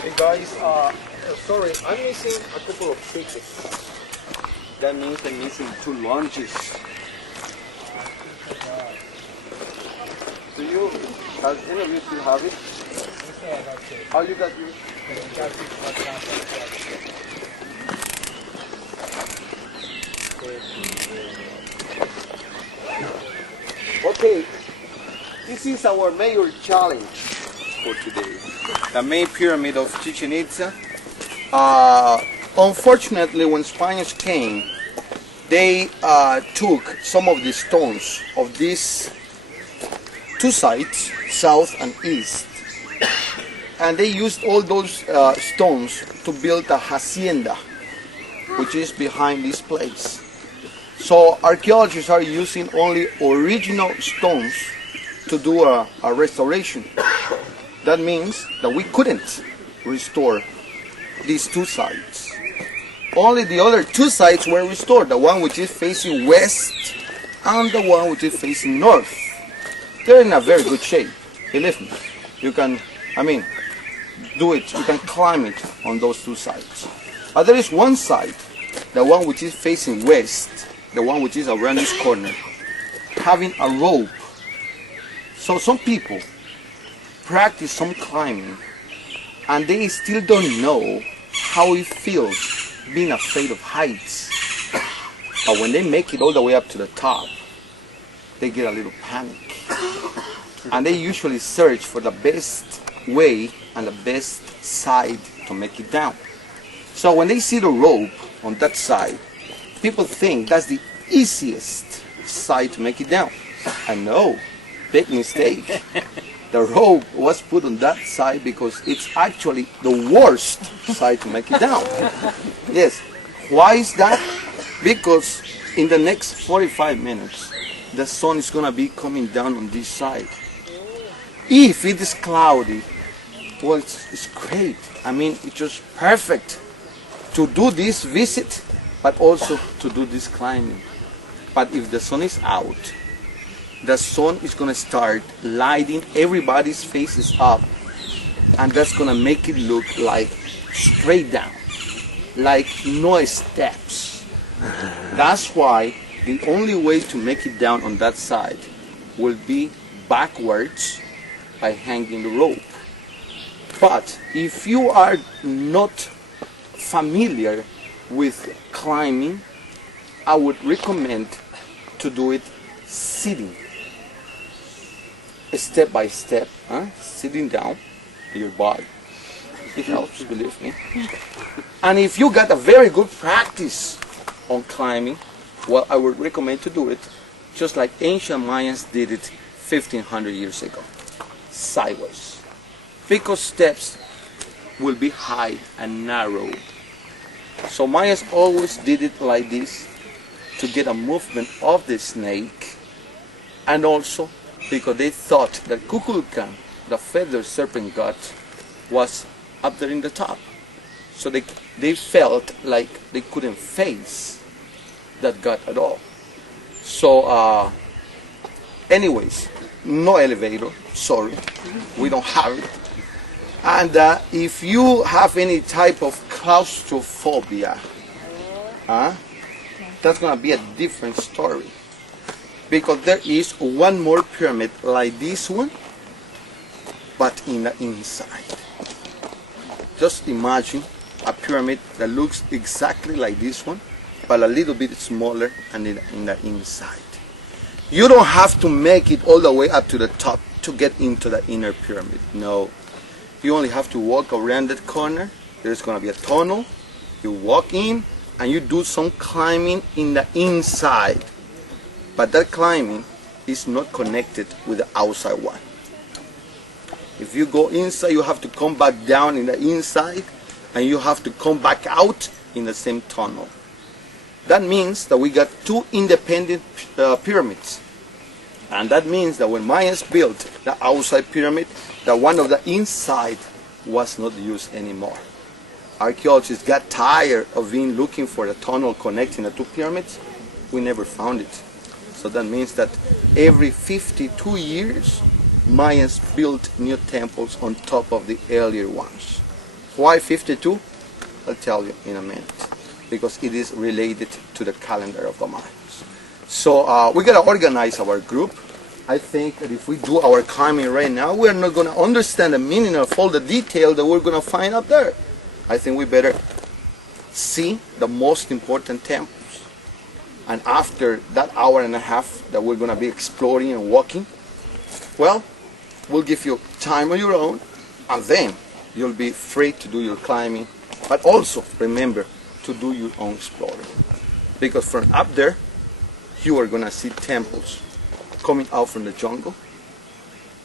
Hey guys, sorry, I'm missing a couple of tickets. That means I'm missing 2 lunches. Do you, does any of you still have it? Oh, you got yours? Okay, this is our major challenge for today. The main pyramid of Chichen Itza. Unfortunately, when Spaniards came, they took some of the stones of these 2 sides, south and east, and they used all those stones to build a hacienda, which is behind this place. So archaeologists are using only original stones to do a restoration. That means that we couldn't restore these 2 sides. Only the other 2 sides were restored, the one which is facing west and the one which is facing north. They're in a very good shape, believe me. You can, do it, you can climb it on those 2 sides. But there is one side, the one which is facing west, the one which is around this corner, having a rope. So some people practice some climbing and they still don't know how it feels being afraid of heights. But when they make it all the way up to the top, they get a little panic. And they usually search for the best way and the best side to make it down. So when they see the rope on that side, people think that's the easiest side to make it down. And no, big mistake. The rope was put on that side because it's actually the worst side to make it down. Yes. Why is that? Because in the next 45 minutes, the sun is going to be coming down on this side. If it is cloudy, well, it's great. It's just perfect to do this visit, but also to do this climbing. But if the sun is out, the sun is going to start lighting everybody's faces up, and that's going to make it look like straight down, like no steps. That's why the only way to make it down on that side will be backwards by hanging the rope. But if you are not familiar with climbing, I would recommend to do it sitting. Step by step, sitting down your body. It helps, believe me. And if you got a very good practice on climbing, well, I would recommend to do it just like ancient Mayans did it 1500 years ago, sideways. Because steps will be high and narrow. So Mayans always did it like this to get a movement of the snake, and also because they thought that Kukulkan, the feathered serpent god, was up there in the top. So they felt like they couldn't face that god at all. So anyways, no elevator, sorry, we don't have it. And if you have any type of claustrophobia, that's going to be a different story. Because there is one more pyramid like this one, but in the inside. Just imagine a pyramid that looks exactly like this one, but a little bit smaller and in the inside. You don't have to make it all the way up to the top to get into the inner pyramid. No. You only have to walk around that corner. There's going to be a tunnel. You walk in and you do some climbing in the inside. But that climbing is not connected with the outside one. If you go inside, you have to come back down in the inside, and you have to come back out in the same tunnel. That means that we got two independent pyramids. And that means that when Mayans built the outside pyramid, the one of the inside was not used anymore. Archaeologists got tired of looking for a tunnel connecting the two pyramids. We never found it. So that means that every 52 years, Mayans built new temples on top of the earlier ones. Why 52? I'll tell you in a minute. Because it is related to the calendar of the Mayans. So we gotta organize our group. I think that if we do our climbing right now, we're not gonna understand the meaning of all the detail that we're gonna find up there. I think we better see the most important temples. And after that hour and a half that we're gonna be exploring and walking, well, we'll give you time on your own, and then you'll be free to do your climbing. But also remember to do your own exploring. Because from up there, you are gonna see temples coming out from the jungle,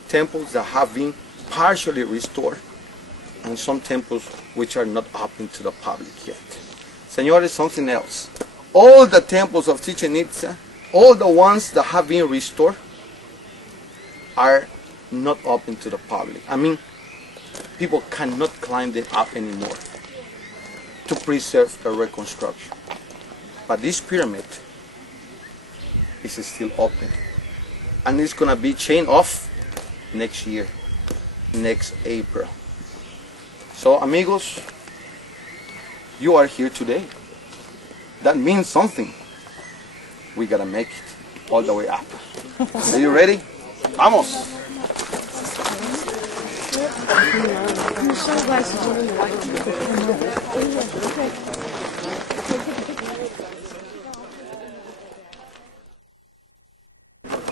temples that have been partially restored, and some temples which are not open to the public yet. Señores, something else. All the temples of Chichen Itza, all the ones that have been restored, are not open to the public. I mean, people cannot climb them up anymore to preserve the reconstruction. But this pyramid is still open. And it's going to be chained off next year, next April. So, amigos, you are here today. That means something. We got to make it all the way up. Are you ready? Vamos!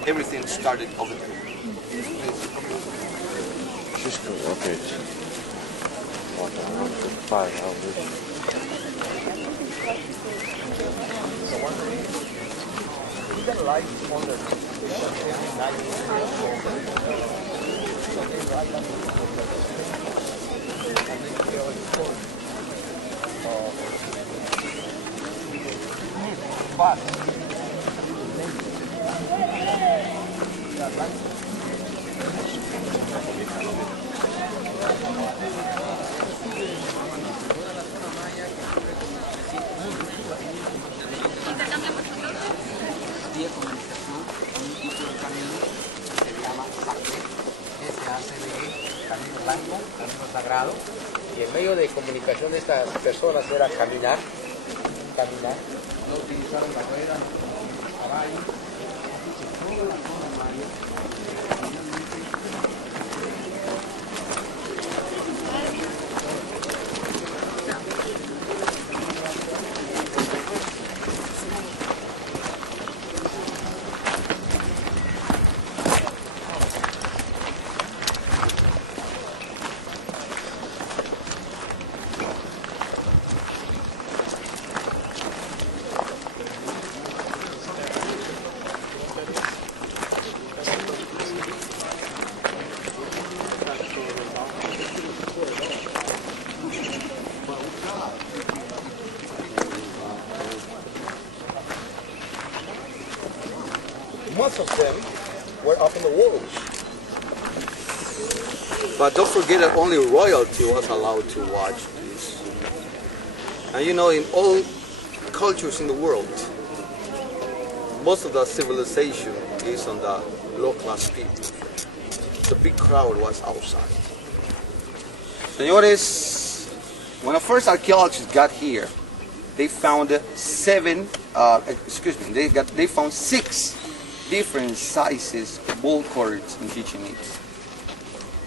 Everything started over there. Okay. 5 hours. You got lights on the every night. Camino sagrado, y el medio de comunicación de estas personas era caminar, no utilizaron la rueda, no utilizaron caballo, toda la zona maya. Most of them were up in the walls. But don't forget that only royalty was allowed to watch this. And you know, in all cultures in the world, most of the civilization is on the low-class people. The big crowd was outside. Señores, when the first archaeologists got here, they found they found 6 different sizes of bull cords in Chichen Itza.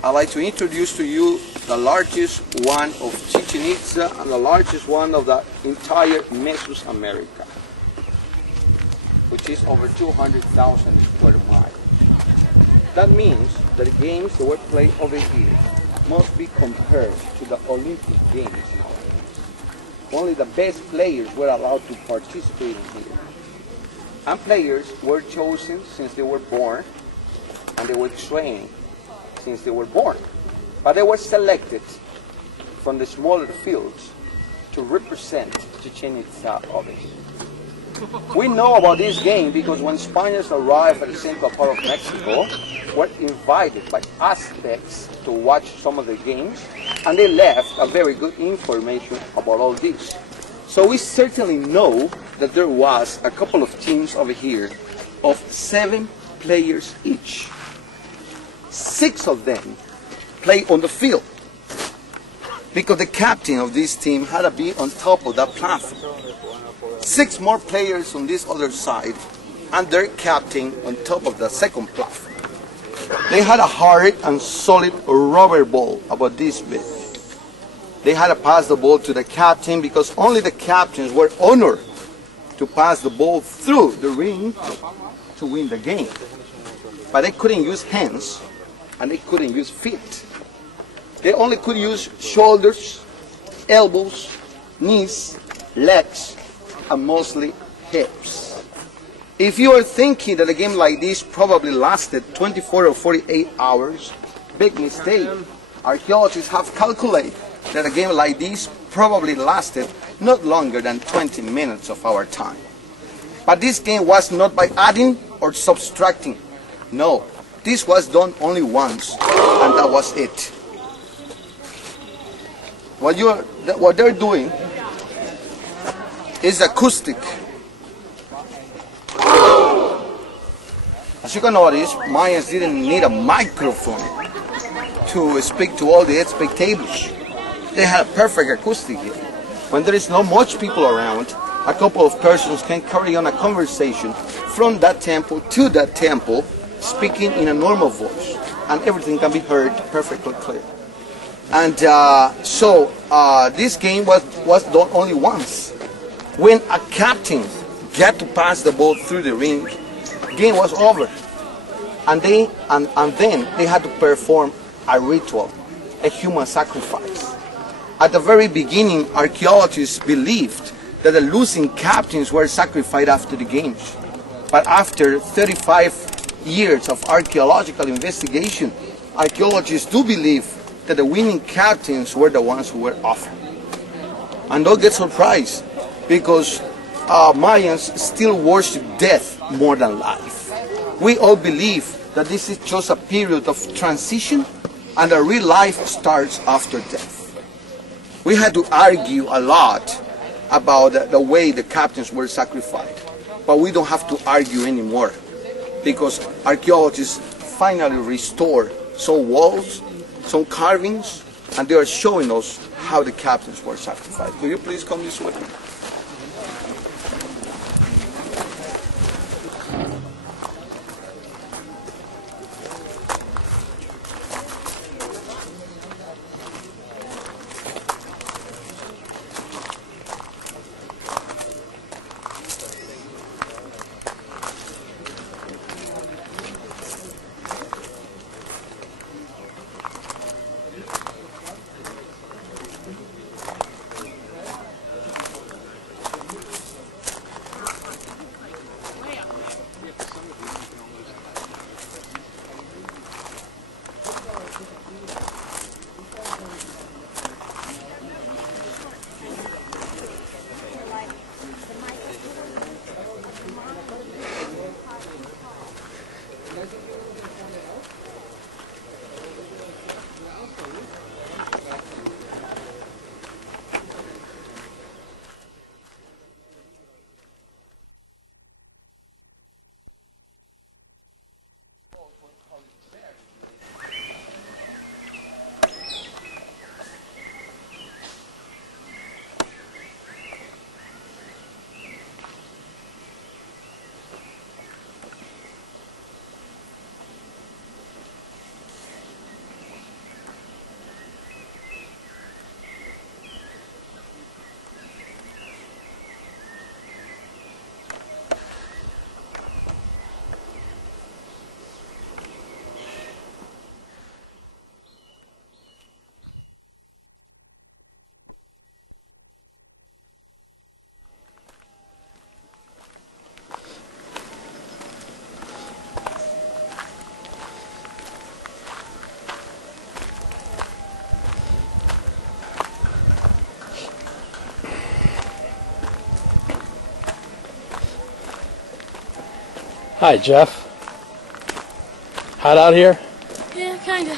I'd like to introduce to you the largest one of Chichen Itza and the largest one of the entire Mesoamerica, which is over 200,000 square miles. That means that the games that were played over here must be compared to the Olympic Games. Only the best players were allowed to participate in here. And players were chosen since they were born, and they were trained since they were born. but they were selected from the smaller fields to represent Chichen Itza others. We know about this game because when Spaniards arrived at the central part of Mexico, were invited by Aztecs to watch some of the games, and they left a very good information about all this. So we certainly know that there was a couple of teams over here of 7 players each. 6 of them play on the field, because the captain of this team had to be on top of that platform. 6 more players on this other side, and their captain on top of the second platform. They had a hard and solid rubber ball about this big. They had to pass the ball to the captain because only the captains were honored to pass the ball through the ring to win the game. But they couldn't use hands and they couldn't use feet. They only could use shoulders, elbows, knees, legs, and mostly hips. If you are thinking that a game like this probably lasted 24 or 48 hours, big mistake. Archaeologists have calculated that a game like this probably lasted not longer than 20 minutes of our time. But this game was not by adding or subtracting. No, this was done only once, and that was it. What they're doing is acoustic. As you can notice, Mayans didn't need a microphone to speak to all the spectators. They had a perfect acoustic here. When there is not much people around, a couple of persons can carry on a conversation from that temple to that temple, speaking in a normal voice, and everything can be heard perfectly clear. And so this game was done only once. When a captain got to pass the ball through the ring, the game was over. And then they had to perform a ritual, a human sacrifice. At the very beginning, archaeologists believed that the losing captains were sacrificed after the games. But after 35 years of archaeological investigation, archaeologists do believe that the winning captains were the ones who were offered. And don't get surprised, because Mayans still worship death more than life. We all believe that this is just a period of transition and that real life starts after death. We had to argue a lot about the way the captains were sacrificed, but we don't have to argue anymore because archaeologists finally restored some walls, some carvings, and they are showing us how the captains were sacrificed. Will you please come this way? Hi, Jeff. Hot out here? Yeah, kinda.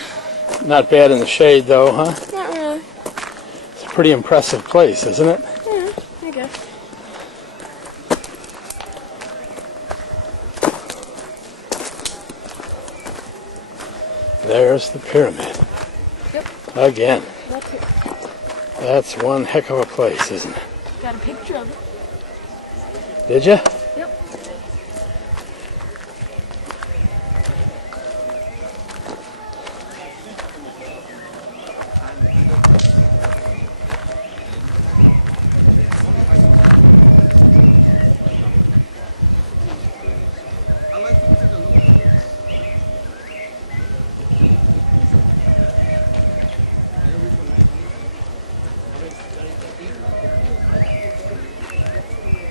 Not bad in the shade, though, huh? Not really. It's a pretty impressive place, isn't it? Yeah, I guess. There's the pyramid. Yep. Again. That's it. That's one heck of a place, isn't it? Got a picture of it. Did you? Yep.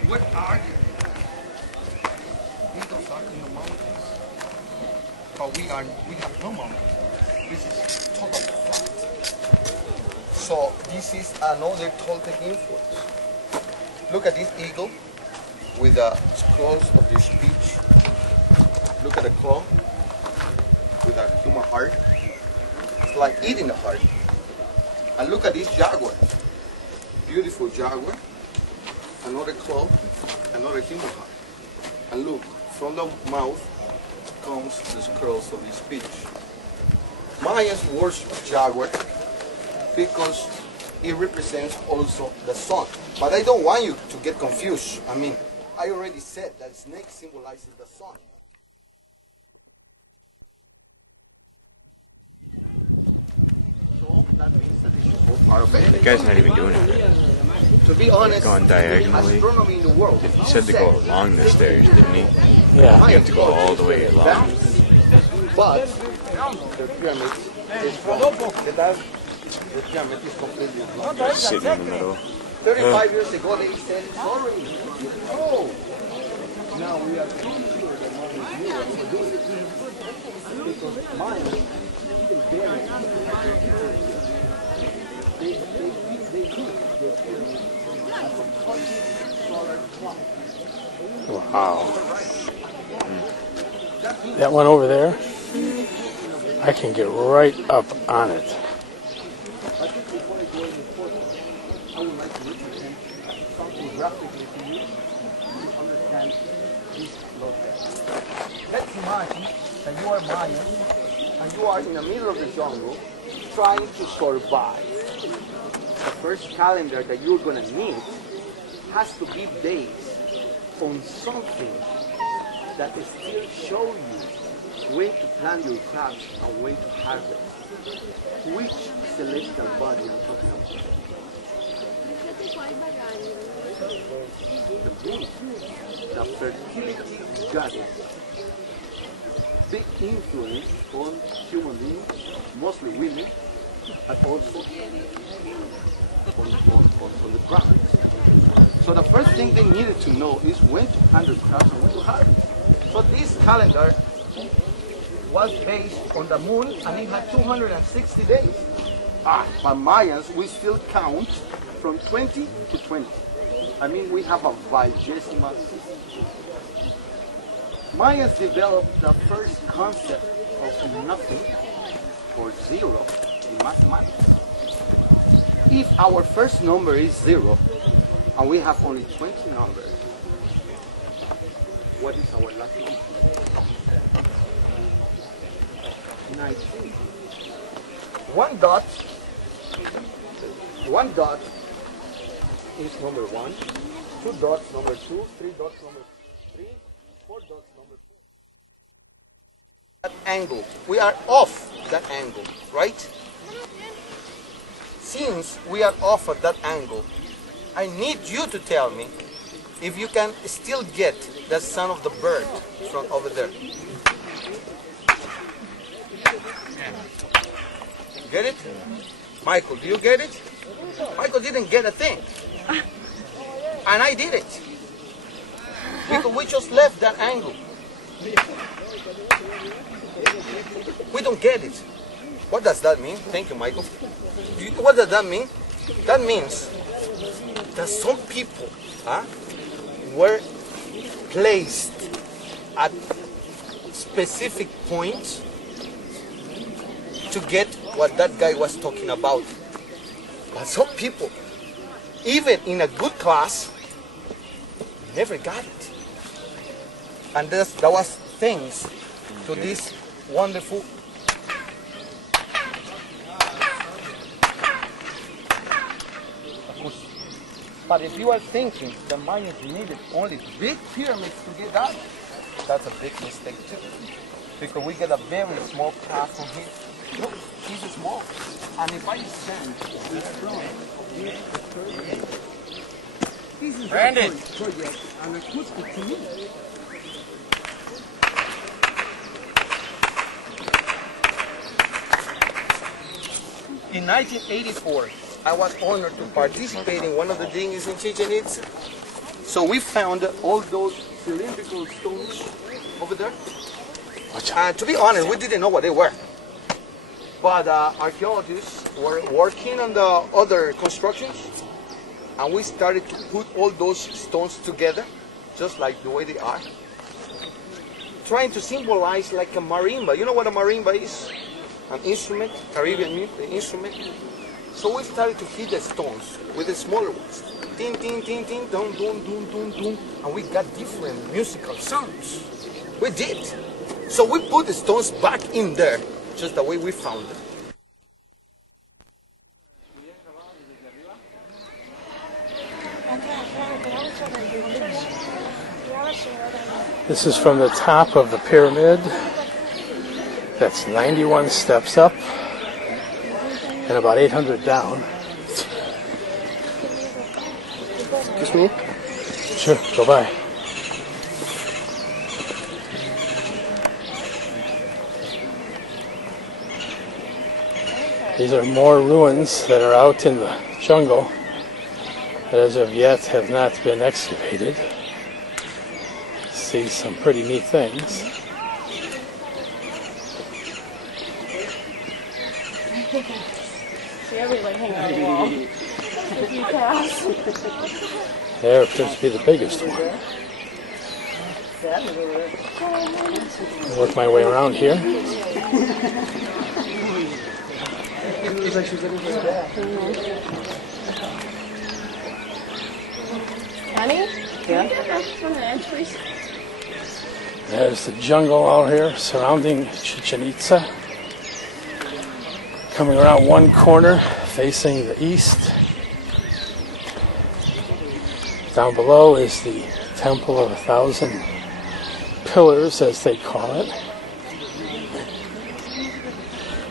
What are they? Eagles are in the mountains. But we have no mountains. This is total flat. So this is another Toltec influence. Look at this eagle with the scrolls of the speech. Look at the claw with a human heart. It's like eating the heart. And look at this jaguar. Beautiful jaguar. Another claw, another human heart. And look, from the mouth comes the scrolls of the speech. Mayans worship jaguar because it represents also the sun. But I don't want you to get confused. I mean, I already said that snake symbolizes the sun. So that means that this is all part of it. The guy's not even doing it. To be honest, Going diagonally. astronomy in the world. He said to go along the stairs, didn't he? Yeah. You have to go all the way along. But the pyramid is wrong. The pyramid is completely wrong. Sitting in the middle. 35 years ago they said, sorry. Oh, now we are so sure that money is new and we're doing it. Because mine, even very they use the pyramid as a solar clock. Wow. That one over there, I can get right up on it. I think before I go any further, I would like to represent something graphically to you to understand this logic. Let's imagine that you are Mayan and you are in the middle of the jungle trying to survive. The first calendar that you're going to need has to be based on something that will still show you when to plant your crops and when to harvest. Which celestial body I'm talking about? The moon, the fertility goddess. Big influence on human beings, mostly women, but also on the crops. So the first thing they needed to know is when to plant their crops and when to harvest. So this calendar was based on the moon and it had 260 days. But Mayans, we still count from 20 to 20. I mean, we have a vigesimal system. Mayans developed the first concept of nothing or zero in mathematics. If our first number is 0 and we have only 20 numbers, what is our last number? 19. One dot is number 1, 2 dots number 2, 3 dots number 3, 4 dots number 4. That angle, we are off that angle, right? Since we are off at that angle, I need you to tell me if you can still get the sound of the bird from over there. Get it? Michael, do you get it? Michael didn't get a thing. And I did it. Because we just left that angle. We don't get it. What does that mean? Thank you, Michael. What does that mean? That means that some people were placed at specific point to get what that guy was talking about. But some people, even in a good class, never got it. And that was thanks to this wonderful acoustic. But if you are thinking the Mayans needed only big pyramids to get that, that's a big mistake too. Because we get a very small path from here. Look, this is small. And if I send this drawing, this is Brandon. Project, an acoustic to me. In 1984, I was honored to participate in one of the diggings in Chichen Itza. So we found all those cylindrical stones over there. To be honest, we didn't know what they were. But archaeologists were working on the other constructions, and we started to put all those stones together, just like the way they are, trying to symbolize like a marimba. You know what a marimba is? An instrument, Caribbean instrument. So we started to hit the stones with the smaller ones. Ding, ding, ding, ding, dum, dum, dum, dum, dum. And we got different musical sounds. We did. So we put the stones back in there, just the way we found them. This is from the top of the pyramid. That's 91 steps up and about 800 down. Excuse me? Sure, go by. These are more ruins that are out in the jungle that as of yet have not been excavated. See some pretty neat things. See everybody hanging on the wall. If you pass. There appears to be the biggest one. I'll work my way around here. Annie? Yeah? From the entries. There's the jungle out here surrounding Chichen Itza. Coming around one corner, facing the east. Down below is the Temple of 1,000 Pillars, as they call it.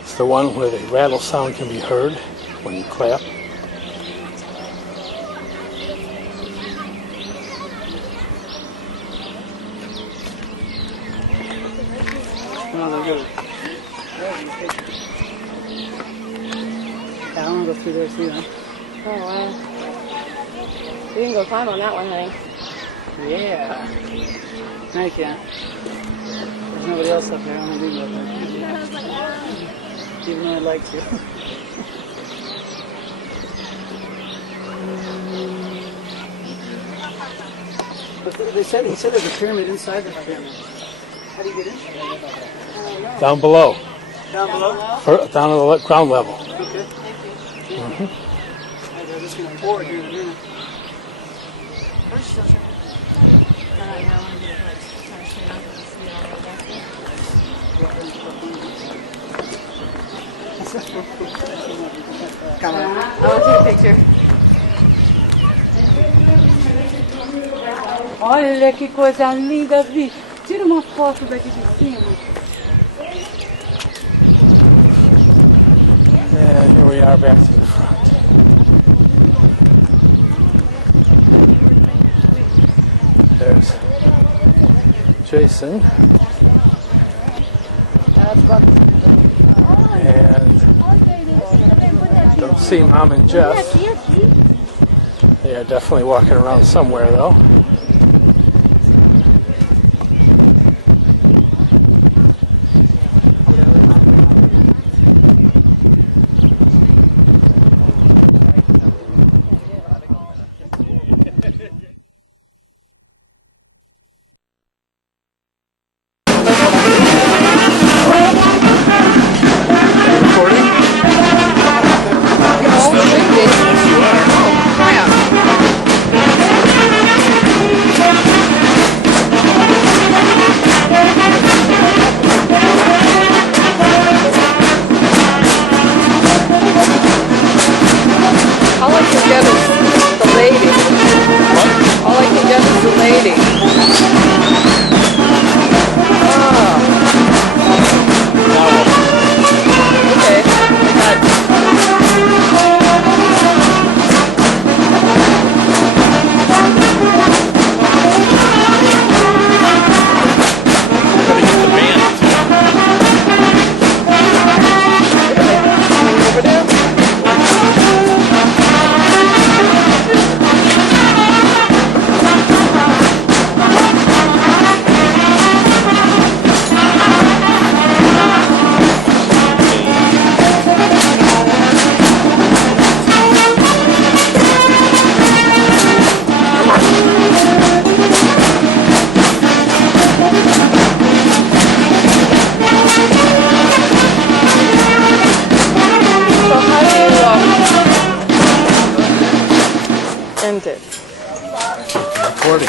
It's the one where the rattle sound can be heard when you clap. I want to go through there too, huh? Oh, wow. You can go climb on that one, honey. Yeah. No, you can't. There's nobody else up there. I don't think up there. Even though I'd like to. But he said there's a pyramid inside the pyramid. How do you get in? Down below. Down below? Down at the ground level. Okay. I'm just going to pour it here in a minute. We're still trying. I want to get it like trying to turn up and see all the back there. Come on. I want to take a picture. Olha que coisa linda, Vi. Tira uma foto daqui de cima. And here we are back to the front. There's Jason. And don't see Mom and Jeff. They are definitely walking around somewhere though. Presented. Recording.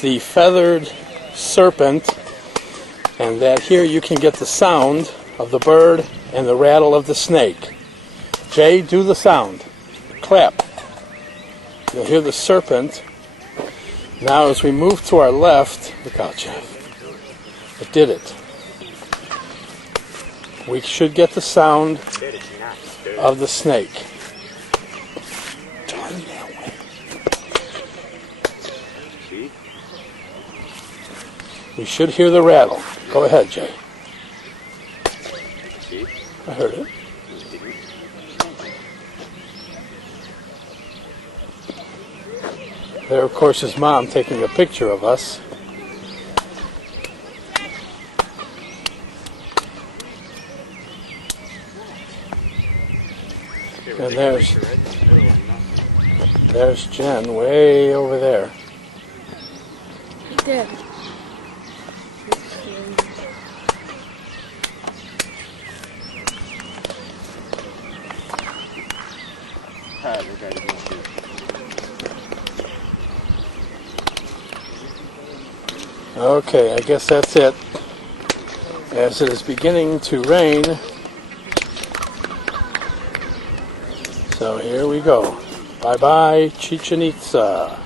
The feathered serpent, and that here you can get the sound of the bird and the rattle of the snake. Jay, do the sound. Clap. You'll hear the serpent. Now as we move to our left, look out, Jeff. It did it. We should get the sound of the snake. Turn that way. We should hear the rattle. Go ahead, Jay. I heard it. There, of course, is Mom taking a picture of us. And there's Jen way over there. You did. Okay, I guess that's it. As it is beginning to rain. So here we go. Bye-bye, Chichen Itza.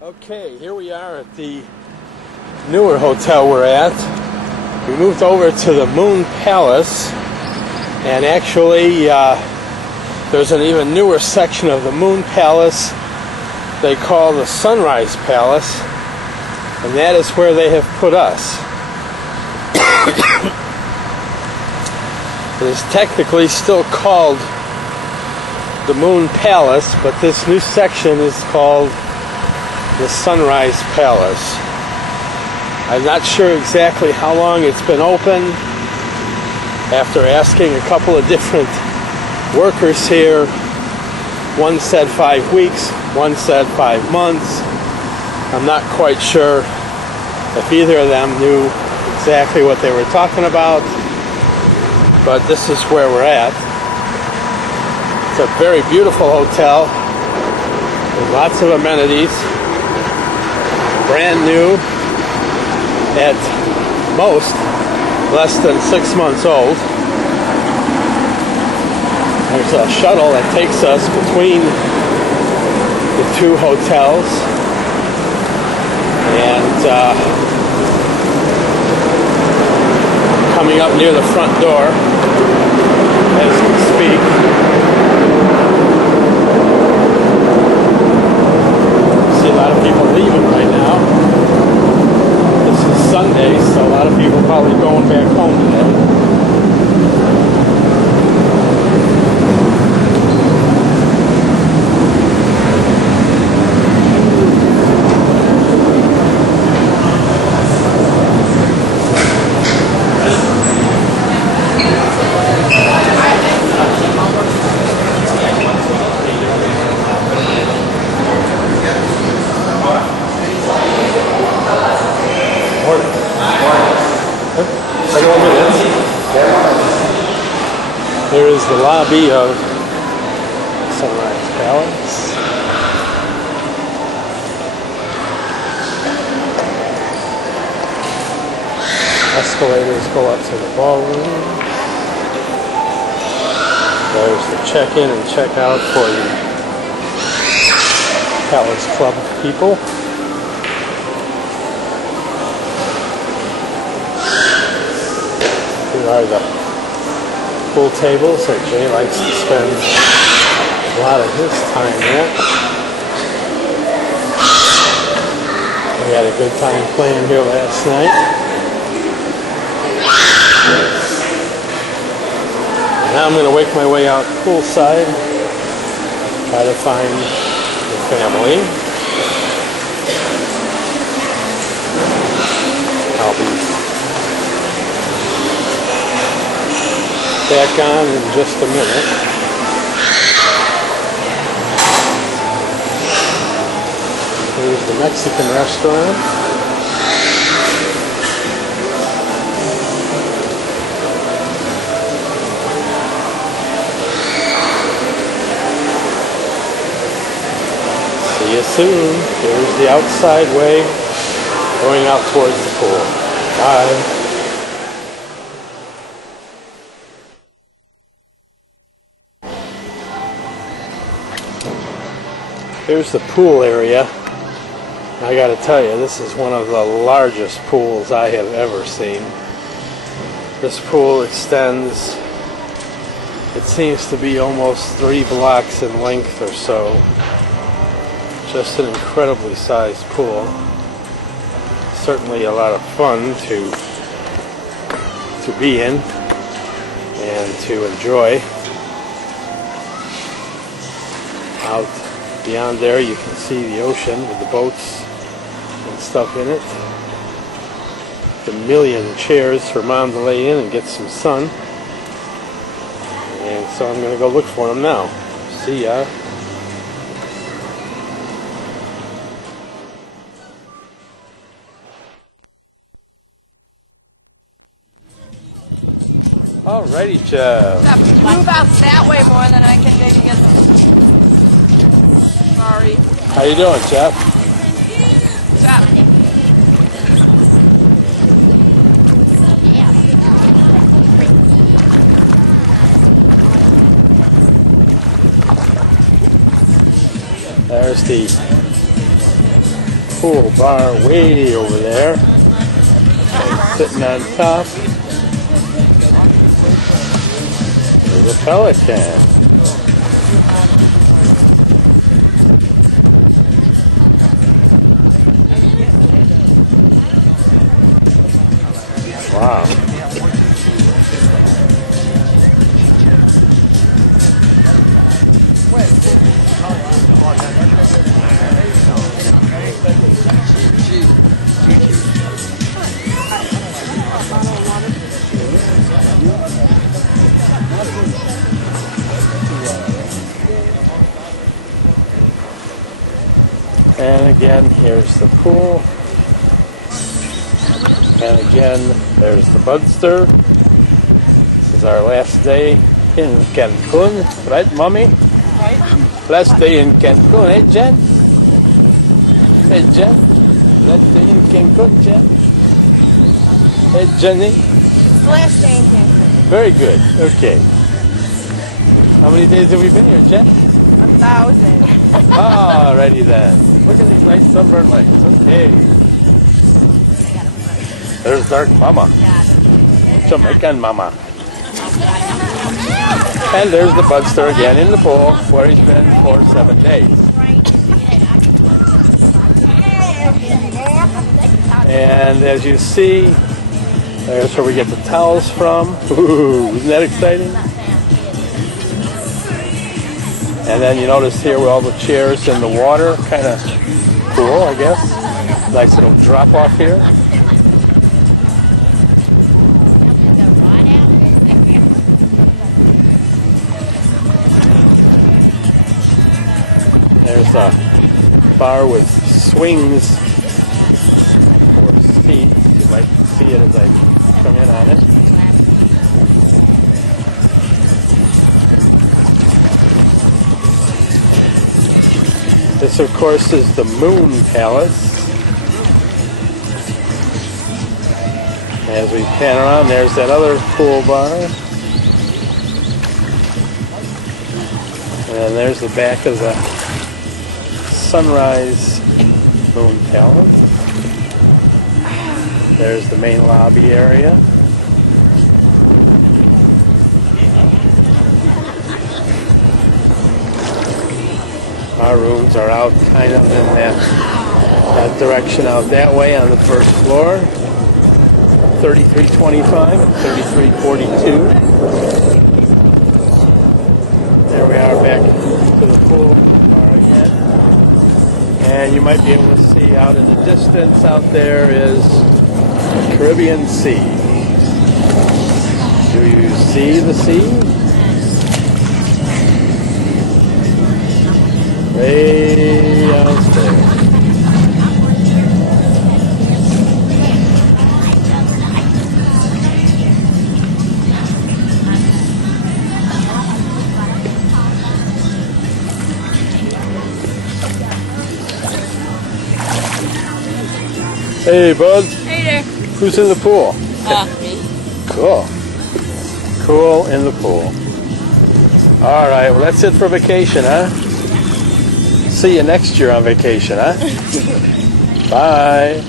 Okay, here we are at the newer hotel we're at. We moved over to the Moon Palace, and actually there's an even newer section of the Moon Palace they call the Sunrise Palace, and that is where they have put us. It is technically still called the Moon Palace, but this new section is called the Sunrise Palace. I'm not sure exactly how long it's been open, After asking a couple of different workers here, one said 5 weeks, one said 5 months. I'm not quite sure if either of them knew exactly what they were talking about, but this is where we're at. It's a very beautiful hotel with lots of amenities, brand new, at most less than 6 months old. There's a shuttle that takes us between the two hotels, and coming up near the front door as we speak. See a lot of people leaving right now. This is Sunday, so a lot of people probably going back home today. Here is the lobby of Sunrise Palace. Escalators go up to the ballroom. There's the check-in and check-out for the Palace Club people. Here are the pool tables that Jay likes to spend a lot of his time at. We had a good time playing here last night. And now I'm going to wake my way out poolside, try to find the family. I'll be back on in just a minute. Here's the Mexican restaurant. See you soon. Here's the outside way going out towards the pool. Bye. Here's the pool area. I gotta tell you, this is one of the largest pools I have ever seen. This pool extends, it seems to be almost 3 blocks in length or so. Just an incredibly sized pool. Certainly a lot of fun to be in and to enjoy. Out beyond there you can see the ocean with the boats and stuff in it. The million chairs for Mom to lay in and get some sun. And so I'm going to go look for them now. See ya. Alrighty, Jeff. Move out that way more than I can maybe get them. Sorry. How you doing, Jeff? Jeff. There's the pool bar way over there. Sitting on top. There's a pelican. Wow. again, here's the pool. And again, there's the Budster. This is our last day in Cancun, right, Mommy? Last day in Cancun, eh, Jen? Hey, Jen? Last day in Cancun, Jen? Hey, Jenny? Last day in Cancun. Very good. Okay. How many days have we been here, Jen? 1,000. Alrighty then. Look at these nice sunburned lights. Okay. There's Dark Mama. Jamaican Mama. And there's the Budster again in the pool where he's been for 7 days. And as you see, there's where we get the towels from. Ooh, isn't that exciting? And then you notice here with all the chairs in the water, kind of cool, I guess. Nice little drop off here. There's a bar with swings for seats. You might see it as I come in on it. This, of course, is the Moon Palace. As we pan around, there's that other pool bar. And then there's the back of the Sunrise Moon Palace. There's the main lobby area. Our rooms are out kind of in that direction out that way on the first floor. 3325 and 3342. There we are back to the pool bar again. And you might be able to see out in the distance out there is the Caribbean Sea. Do you see the sea? Way out there. Hey, bud. Hey there. Who's in the pool? Me. Cool. Cool in the pool. All right, well, that's it for vacation, huh? See you next year on vacation, huh? Bye.